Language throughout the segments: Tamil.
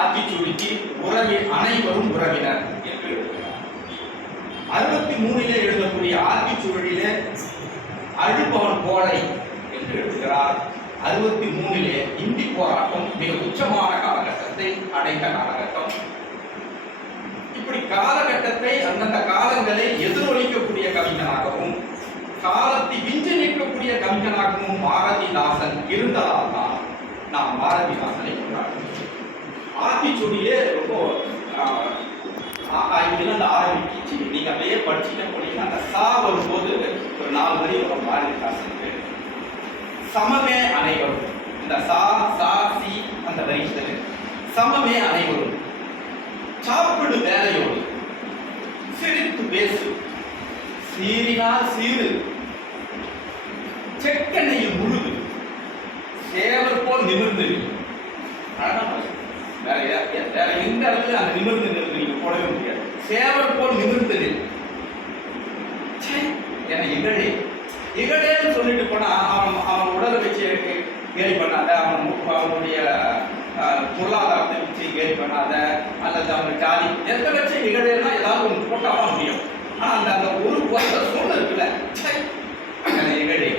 ஆத்திச்சூடிக்கு உறவி அனைவரும் உறவினர் என்று எழுதுகிறார். அறுபத்தி மூணிலே எழுதக்கூடிய ஆத்திச்சூழலிலே அழுபவன் கோழை என்று எழுதுகிறார். அறுபத்தி மூணிலே இந்தி போராட்டம் மிக உச்சமான காலகட்டத்தை அடைந்த காலகட்டம். இப்படி காலகட்டத்தை அந்தந்த காலங்களை எதிரொலிக்கக்கூடிய கவிஞனாகவும் காலத்தை விஞ்சு நிற்கக்கூடிய கவிஞனாகவும் பாரதிதாசன் இருந்ததால் தான் நாம் பாரதிதாசனை ஆத்திச்சூடியே ரொம்ப ஆஹ், அந்த ஆரம்பிச்சு நீங்க அப்படியே படிச்சுட்டே போனீங்கன்னா அந்த சா வரும்போது ஒரு நாலு வரி வரும். காசு சமமே அனைவரும். இந்த சா சா சி அந்த வரிகள் சமமே அனைவரும். சாப்பிடு வேலையோடு. சிரித்து பேசு. சீரினால் சீரு செக்கெண்ணையில் முழுகு. சேவர் போல் நிமிர்ந்து. நில். வேற எ- எ- வேற எந்த இடத்துல அந்த நிமிர்ந்து நின்று நீங்க போடவே முடியாது. சேவர் போல் நிமிர்ந்து நில். ச்சே, இகழே. இகழேன்னு சொல்லிட்டு போனா அவன் அவன் உடலை வச்சு கேலி பண்ணாத அவன் அவனுடைய அஹ், பொருளாதாரத்தை வச்சு கேலி பண்ணாத அல்லது அவன் ஜாதி எந்த வச்சு இகழேன்னா ஏதாவது ஒன்று போட்டாதான் முடியும். ஆனா அந்த அந்த ஒரு ஒத்த சூழல் இருக்குல்ல. ச்சை, என இகழே.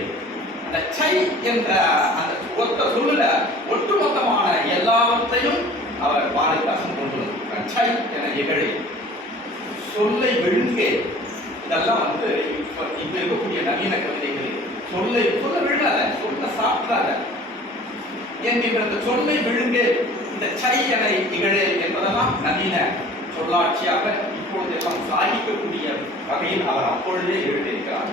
அந்த சை என்ற அந்த ஒத்த சொல்லுல ஒட்டுமொத்தமான எல்லாத்தையும் அவர் பாரதிதாசன் கொண்டு கச்சை என இகழே சொல்லை விழுங்கே. இதெல்லாம் வந்து இப்போ இப்போ இருக்கக்கூடிய நவீன கவிதைகள் சொல்லை சொல்ல விழாத சொல்ல சாப்பிடாத. என்கின்ற இந்த சொல்லை விழுங்கே? இந்த சை என இகழே என்பதெல்லாம் நவீன சொல்லாட்சியாக இப்பொழுதெல்லாம் சாதிக்கக்கூடிய வகையில் அவர் அப்பொழுதே எழுதியிருக்கிறார்.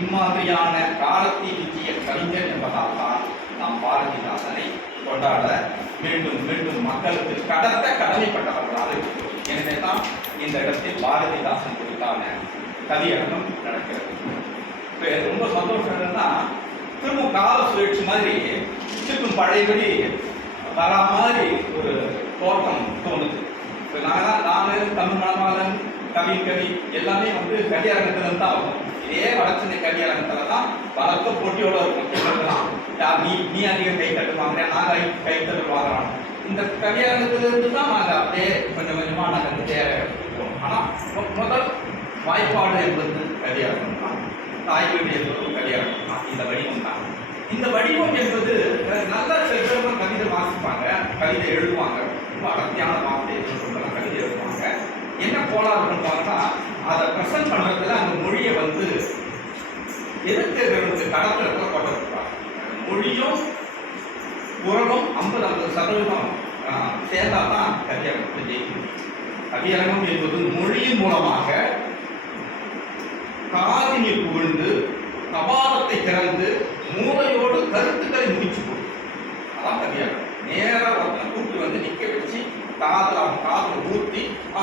இம்மாதிரியான காலத்தை விஞ்சிய கவிஞர் என்பதால் தான் நாம் பாரதிதாசனை கொண்டாட மீண்டும் மீண்டும் மக்களுக்கு கடத்த கடமைப்பட்டவர்களாக இருக்கிறோம். எனவே தான் இந்த இடத்தில் பாரதிதாசன் குறித்தான கவியரங்கம் நடக்கிறது. இப்போ ரொம்ப சந்தோஷம் என்னன்னா திரும்ப கால சுழற்சி மாதிரி திரும்ப பழையபடி வரா மாதிரி ஒரு தோற்றம் தோணுது. இப்போ நான் நான் தமிழ் மணமாளன் கவி கவி எல்லாமே வந்து கல்யாணத்துல தான் ஆகும் இதே வளர்ச்சி கல்யாணத்துல தான் வளர்க்க போட்டியோட இருக்கும். நீ நீ அதிக கை தட்டு நாங்க நான் கை கை தட்டு இந்த கவியரங்கத்துல இருந்து தான் நாங்கள் அப்படியே கொஞ்சம் கொஞ்சமா நாங்கள் வந்து தேர ஆனால் முதல் வாய்ப்பாடு என்பது கல்யாணம் தான் தாய் வீடு என்பதும் கல்யாணம் தான் இந்த வடிவம் தான் இந்த வடிவம் என்பது நல்ல சில கவிதை வாசிப்பாங்க கவிதை எழுதுவாங்க. ரொம்ப அடர்த்தியான வார்த்தை சொல்லலாம் என்ன கோளாறுன்னு பார்த்தா அதை ப்ரெசன்ட் பண்ணுறதுல அந்த மொழியை வந்து எதிர்க்கிறவங்களுக்கு கடத்துல கொண்டிருப்பாங்க மொழியும் குரலும் ஐம்பது ஐம்பது சதவீதம் ஆஹ், தான் கவியரங்கத்தை ஜெயிக்கும். கவியரங்கம் என்பது மொழியின் மூலமாக காதினில் புகழ்ந்து கபாலத்தை திறந்து மூளையோடு கருத்துக்களை முடிச்சு கொடுக்கும் அதான் கவியரங்கம் நேரா ஒருத்தனை கூட்டி வந்து நிக்க வச்சு காதுல அவன் காதுல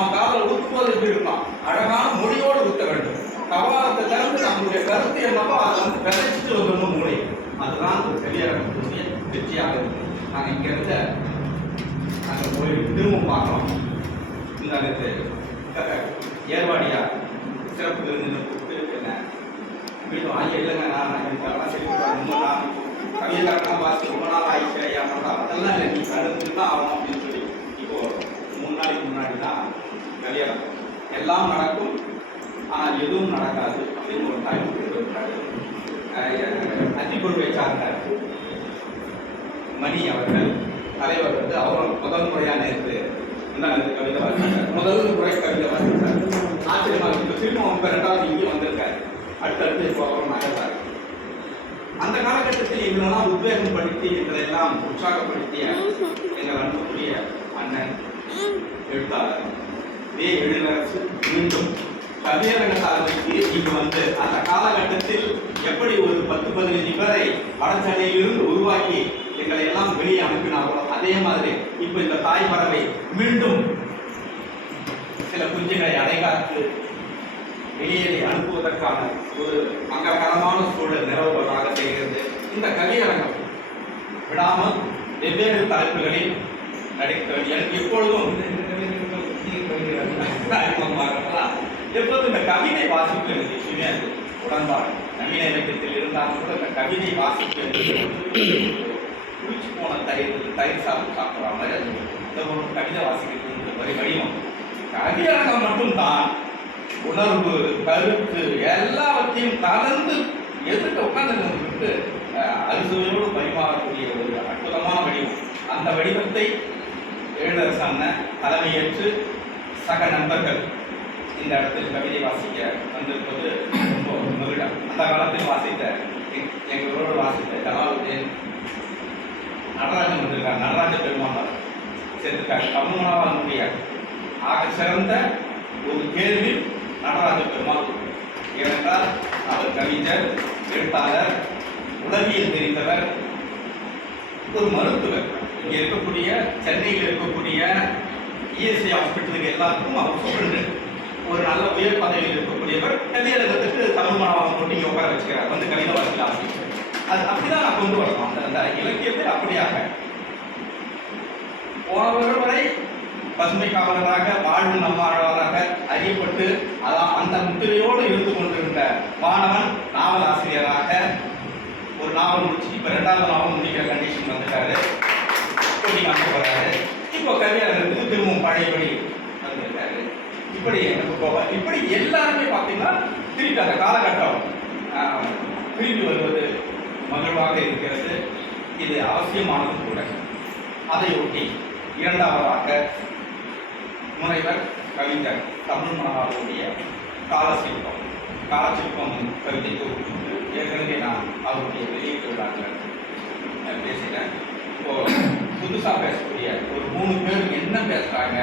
ஊத்தி அவன் காதுல ஊத்துவது எப்படி இருப்பான். அழகான மொழியோடு ஊத்த வேண்டும். கபாலத்தை திறந்து நம்முடைய கருத்து என்னவோ அதை வந்து விதைச்சிட்டு வந்துடணும் மொழி. அதுதான் ஒரு கவியரங்கத்துடைய வெற்றியாக இருக்கும் நாங்கள் இங்கே இருந்த அந்த போய் திரும்ப பார்க்கலாம் இந்த அடுத்து ஏர்வாடியா சிறப்பு விருந்தினர் கொடுத்து என்ன? மீண்டும் ஆகிய இல்லைங்க நான் எனக்கு இதெல்லாம் சரி ரொம்ப நான் கவியக்காரனா பார்த்து ரொம்ப நாள் ஆயிடுச்சு ஐயா அதெல்லாம் இல்லை. நீ கருத்து தான் ஆகணும் அப்படின்னு சொல்லி இப்போ மூணு நாளைக்கு முன்னாடி தான் கல்யாணம். எல்லாம் நடக்கும் ஆனால் எதுவும் நடக்காது. அப்படின்னு ஒரு தாய் கொடுத்துருக்காரு அத்திக்குழுவை சார்ந்த மணி அவர்கள் தலைவர் வந்து அவரும் முதல் முறையாக நேற்று முன்னாடி கவிதை வாசித்தார் முதல் முறை கவிதை வாசித்தார் ஆச்சரியமாக இருக்கு. திரும்ப அவங்க ரெண்டாவது இங்கே வந்திருக்காரு. அடுத்தடுத்து இப்போ அவர் நகர்ந்தார் அந்த காலகட்டத்தில் இவங்களெல்லாம் உத்வேகம் படுத்தி எங்களெல்லாம் உற்சாகப்படுத்திய எங்கள் அன்புக்குரிய அண்ணன் எழுத்தாளர் வே எழிலரசு மீண்டும் கவியரங்க தலைமைக்கு இங்கு வந்து அந்த காலகட்டத்தில் எப்படி ஒரு பத்து பதினஞ்சு பேரை வடசென்னையிலிருந்து உருவாக்கி எங்களை எல்லாம் வெளியே அனுப்பினார்களோ அதே மாதிரி இப்போ இந்த தாய் பறவை மீண்டும் சில குஞ்சுகளை அடைகாத்து வெளியேறி அனுப்புவதற்கான ஒரு மங்களகரமான சூழல் நிலவுவதாக செய்கிறது இந்த கவியரங்கம் விடாமல் வெவ்வேறு தலைப்புகளில் நடிக்க எனக்கு எப்பொழுதும் எப்போது இந்த கவிதை வாசிப்பு எனக்கு விஷயமே அது உடன்பாடு நவீன இலக்கியத்தில் இருந்தாலும் கூட இந்த கவிதை வாசிப்பு குளிச்சு போன தயிர் தயிர் சாப்பிட்டு சாப்பிட்ற மாதிரி அது இந்த ஒரு கவிதை வாசிக்கிறது வரி வடிவம் கவியரங்கம் மட்டும்தான் உணர்வு கருத்து எல்லாவற்றையும் கலந்து எதிர்க்க உட்கார்ந்து அரிசுவையோடு பரிமாறக்கூடிய ஒரு அற்புதமான வடிவம் அந்த வடிவத்தை எழுதரசு அண்ணன் தலைமையேற்று சக நண்பர்கள் இந்த இடத்தில் கவிதை வாசிக்க வந்திருப்பது ரொம்ப மகிழம். அந்த காலத்தில் வாசித்த எங்- எங்களோடு வாசித்த ஜலாலுதீன் நடராஜன் வந்திருக்கார். நடராஜ பெருமாள் சேர்ந்திருக்கார் தமிழ்மணவாள முடியாது ஆக சிறந்த ஒரு கேள்வி நடராஜ பெருமாள். ஏனென்றால் அவர் கவிஞர் எழுத்தாளர் உளவியல் தெரிந்தவர் ஒரு மருத்துவர். இங்கே இருக்கக்கூடிய சென்னையில் இருக்கக்கூடிய இஎஸ்ஐ ஹாஸ்பிட்டலுக்கு எல்லாத்துக்கும் அவர் சொல்லுங்க ஒரு நல்ல உயர் பதவியில் இருக்கக்கூடியவர் கவியரங்கத்துக்கு தமிழ் மாணவன் போட்டு இங்கே உட்கார வச்சுக்கிறார். வந்து கவிதை வாசிக்கலாம் அது அப்படிதான் நான் கொண்டு வரணும். அந்த அந்த இலக்கியத்தை அப்படியாக. போனவர்கள் வரை பசுமை காவலராக வாழ்வு நம்மாழ்வாராக அறியப்பட்டு அதான் அந்த முத்திரையோடு இருந்து கொண்டிருந்த மாணவன் நாவல் ஆசிரியராக ஒரு நாவல் முடிச்சு இப்போ ரெண்டாவது நாவல் திரும்பவும் பழையபடி வந்திருக்காரு. இப்படி எனக்கு போக இப்படி எல்லாருமே பார்த்தீங்கன்னா திருப்பி அந்த காலகட்டம் திரும்பி வருவது மகிழ்வாக இருக்கிறது. இது அவசியமானது கூட. அதை ஒட்டி இரண்டாவதாக முனைவர் கவிஞர் தமிழ் மனவாளுடைய காலசிற்பம் காலசிற்பம் கவிதை தொகுப்பு ஏற்கனவே நான் அவருடைய வெளியீட்டு விழாக்கள் நான் பேசினேன் இப்போ புதுசாக பேசக்கூடிய ஒரு மூணு பேர் என்ன பேசுறாங்க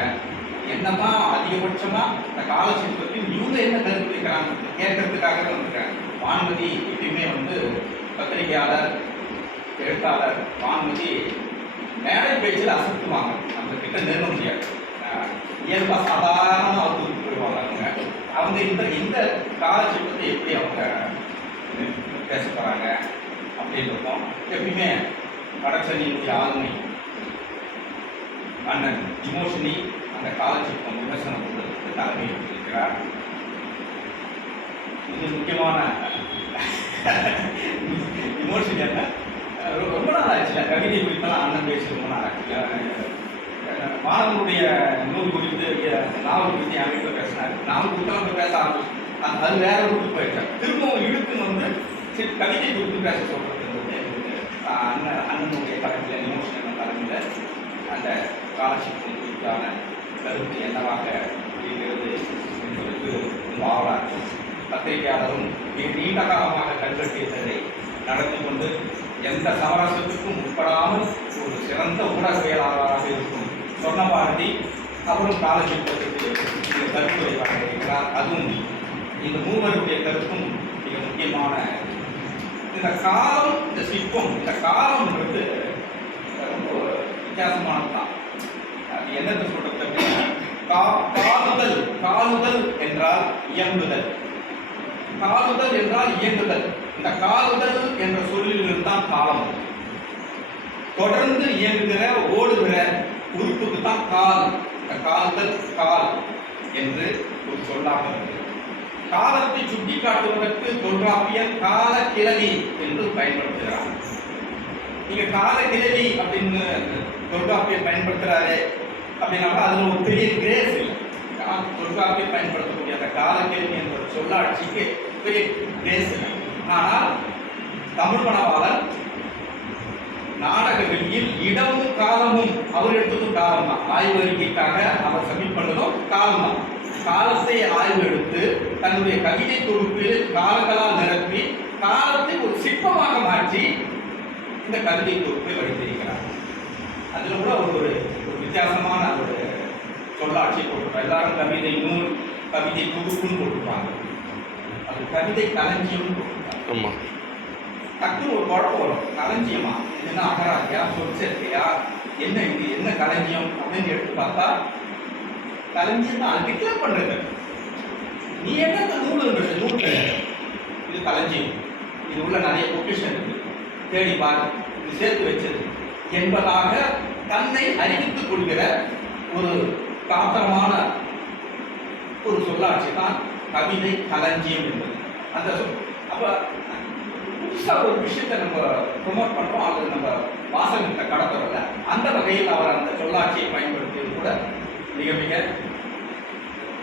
என்னமா அதிகபட்சமா இந்த காலசிற்பத்தில் இவங்க என்ன கருத்து வைக்கிறாங்க கேட்கறதுக்காக வந்துருக்காங்க வான்மதி எப்பயுமே வந்து பத்திரிகையாளர் எழுத்தாளர் வான்மதி மேடை பேச்சில் அசத்துவாங்க. நம்ம கிட்ட நெருங்க முடியாது. இயல்பாக இயல்பா சாதாரணமாக வந்து போயிடுவாங்க அவங்க. அவங்க இந்த இந்த பற்றி எப்படி அவங்க பேச போகிறாங்க அப்படின்னு இருக்கும் எப்பயுமே வடசென்னையினுடைய ஆளுமை அண்ணன் இமோஷனி அந்த காலச்சிற்பம் விமர்சனம் பண்ணுறதுக்கு தலைமை இருக்கிறார். இது முக்கியமான இமோஷன் என்ன? ரொம்ப- நாள் ஆச்சு கவிதை குறித்தெல்லாம் அண்ணன் பேசி ரொம்ப நாள் ஆச்சு. மாணவனுடைய நூல் குறித்து நாவல் குறித்து என் வீட்டில் பேசினார். நாவல் குறித்தெல்லாம் போய் பேச ஆரம்பிச்சு அது வேற ஒரு குறிப்பு போயிட்டேன் திரும்பவும் இழுத்து வந்து சரி கவிதை குறித்து பேச சொல்றது அண்ணன் அண்ணனுடைய தலைமையில் இமோஷனல் தலைமையில் அந்த ஸ்காலர்ஷிப் குறித்தான கருத்து என்னவாக இருக்கிறது என்பதற்கு ரொம்ப ஆவலாக பத்திரிகையாளரும் மிக நீண்ட காலமாக கல்வெட்டியதை நடத்தி கொண்டு எந்த சமரசத்துக்கும் உட்படாமல் ஒரு சிறந்த ஊடகவியலாளராக இருக்கும் சொன்ன பாரதி அவரும் ஸ்காலர்ஷிப் பற்றி கருத்துரை வழங்கியிருக்கிறார் அதுவும் இந்த மூவருடைய கருத்தும் மிக முக்கியமான இந்த காலம் இந்த சிற்பம் இந்த காலம்ன்றது ரொம்ப வித்தியாசமானது? தான் அது என்னது சொல்றது அப்படின்னா, கா- காலுதல் காலுதல் என்றால் இயங்குதல். காலுதல் என்றால் இயங்குதல். இந்த காலுதல் என்ற சொல்லில் தான் காலம் தொடர்ந்து இயங்குகிற ஓடுகிற உறுப்புக்கு தான் கால். இந்த காதுதல் கால் என்று ஒரு சொல்லாக காலத்தை சுட்டி காட்டுவதற்கு தொல்காப்பியர் கால கிழவி என்று பயன்படுத்துகிறார். நீங்க கால கிழவி அப்படின்னு தொல்காப்பியை பயன்படுத்துகிறாரு அப்படின்னா அதில் ஒரு பெரிய கிரேஸ் இல்லை. கா- பயன்படுத்தக்கூடிய அந்த காலக்கேள்வி என்ற சொல்லாட்சிக்கு பெரிய கிரேஸ் இல்லை. ஆனால் தமிழ் மணவாளன் நாடக வெளியில் இடமும் காலமும் அவர் எடுத்ததும் காலம் தான் ஆய்வு அறிக்கைக்காக அவர் சப்மிட் பண்ணதும் காலம் தான் காலத்தை ஆய்வு எடுத்து தன்னுடைய கவிதை தொகுப்பில் காலங்களால் நிரப்பி காலத்தை ஒரு சிற்பமாக மாற்றி இந்த கவிதை தொகுப்பை வடித்திருக்கிறார். அதில் கூட ஒரு ஒரு வித்தியாசமான ஒரு சொல்லாட்சி போட்டிருப்பார் எல்லாரும் கவிதை நூல் கவிதை தொகுப்புன்னு போட்டிருப்பாங்க. அது கவிதை களஞ்சியம்னு போட்டிருப்பாங்க. ஆமாம் டக்குனு ஒரு குழப்பம் வரும். களஞ்சியமா? என்ன அகராதியா? சொற்சேர்க்கையா என்ன இது? என்ன களஞ்சியம்? அப்படின்னு எடுத்து பார்த்தா களஞ்சியம் தான் அது டிக்ளேர் பண்றது. நீ என்ன இந்த நூலுன்றது நூல் இது களஞ்சியம். இது உள்ள நிறைய பொக்கிஷன் இருக்கு. தேடி பாரு. இது சேர்த்து வச்சது என்பதாக தன்னை அறிவித்துக் கொள்கிற ஒரு காத்திரமான ஒரு சொல்லாட்சி தான் கவிதை களஞ்சியம் என்பது. அந்த சொல். அப்ப புதுசாக ஒரு விஷயத்தை நம்ம ப்ரொமோட் பண்றோம் அல்லது நம்ம வாசகத்தை கடத்துறோம்ல அந்த வகையில் அவர் அந்த சொல்லாட்சியை பயன்படுத்தியது கூட மிக மிக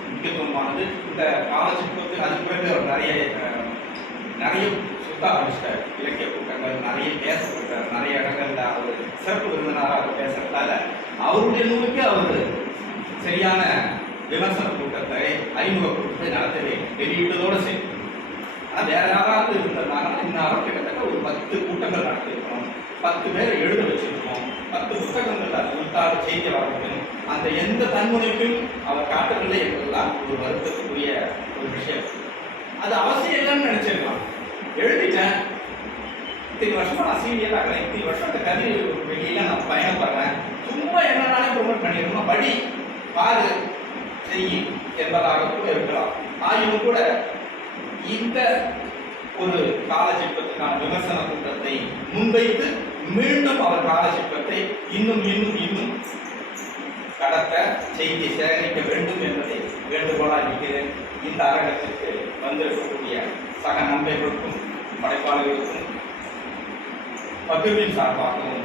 முக்கியத்துவமானது. இந்த காலச்சிற்பத்துக்கு அதுக்கு பிறகு அவர் நிறைய நிறைய சுத்த ஆரம்பிச்சிட்டார் இலக்கிய கூட்டங்கள் நிறைய பேசப்பட்டார் நிறைய இடங்கள்ல அவர் சிறப்பு விருந்தினராக பேசுறதால அவருடைய நூலுக்கு அவர் சரியான விமர்சன கூட்டத்தை அறிமுக கூட்டத்தை நடத்தவே வெளியிட்டதோடு சரி ஆனால் வேற யாராவது இருந்ததுனால இந்நேரம் கிட்டத்தட்ட ஒரு பத்து கூட்டங்கள் நடத்திருக்கோம் பத்து பேரை எழுத வச்சிருக்கோம். பத்து புத்தகங்கள் அது செய்தி வரணும் அந்த எந்த தன்முனைக்கும் அவர் காட்டவில்லை என்பதுதான் ஒரு வருத்தத்துக்குரிய ஒரு விஷயம். அது அவசியம் இல்லைன்னு நினைச்சிருக்கலாம். எழுதிட்டேன். இத்தனை வருஷமா நான் சீனியர் ஆகிறேன் இத்தனை வருஷம் அந்த கதை வெளியில நான் பயணப்படுறேன் சும்மா என்னன்னாலே ப்ரொமோட் பண்ணிடணும்? படி. பாரு. செய் என்பதாக கூட இருக்கலாம். ஆயினும் கூட இந்த ஒரு காலச்சிற்பத்துக்கான விமர்சன கூட்டத்தை முன்வைத்து மீண்டும் அவர் காலச்சிற்பத்தை இன்னும் இன்னும் இன்னும் கடத்த செய்தி சேகரிக்க வேண்டும் என்பதை வேண்டுகோளாக இருக்கிறேன் இந்த அரங்கத்திற்கு வந்திருக்கக்கூடிய சக நண்பர்களுக்கும் படைப்பாளர்களுக்கும் பகிர்வின் சார்பாகவும்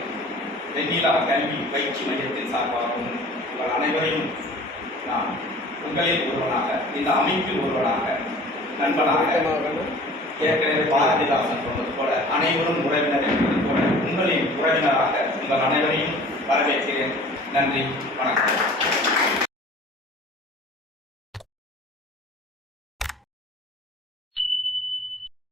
வெண்ணிலா கல்வி பயிற்சி மையத்தின் சார்பாகவும் உங்கள் அனைவரையும் நான் உங்களில் ஒருவனாக இந்த அமைப்பில் ஒருவனாக நண்பனாக ஏற்கனவே பாரதிதாசன் சொன்னது போல அனைவரும் உறவினர் என்பது போல உங்களின் உறவினராக உங்கள் அனைவரையும் வரவேற்கிறேன். நன்றி வணக்கம்.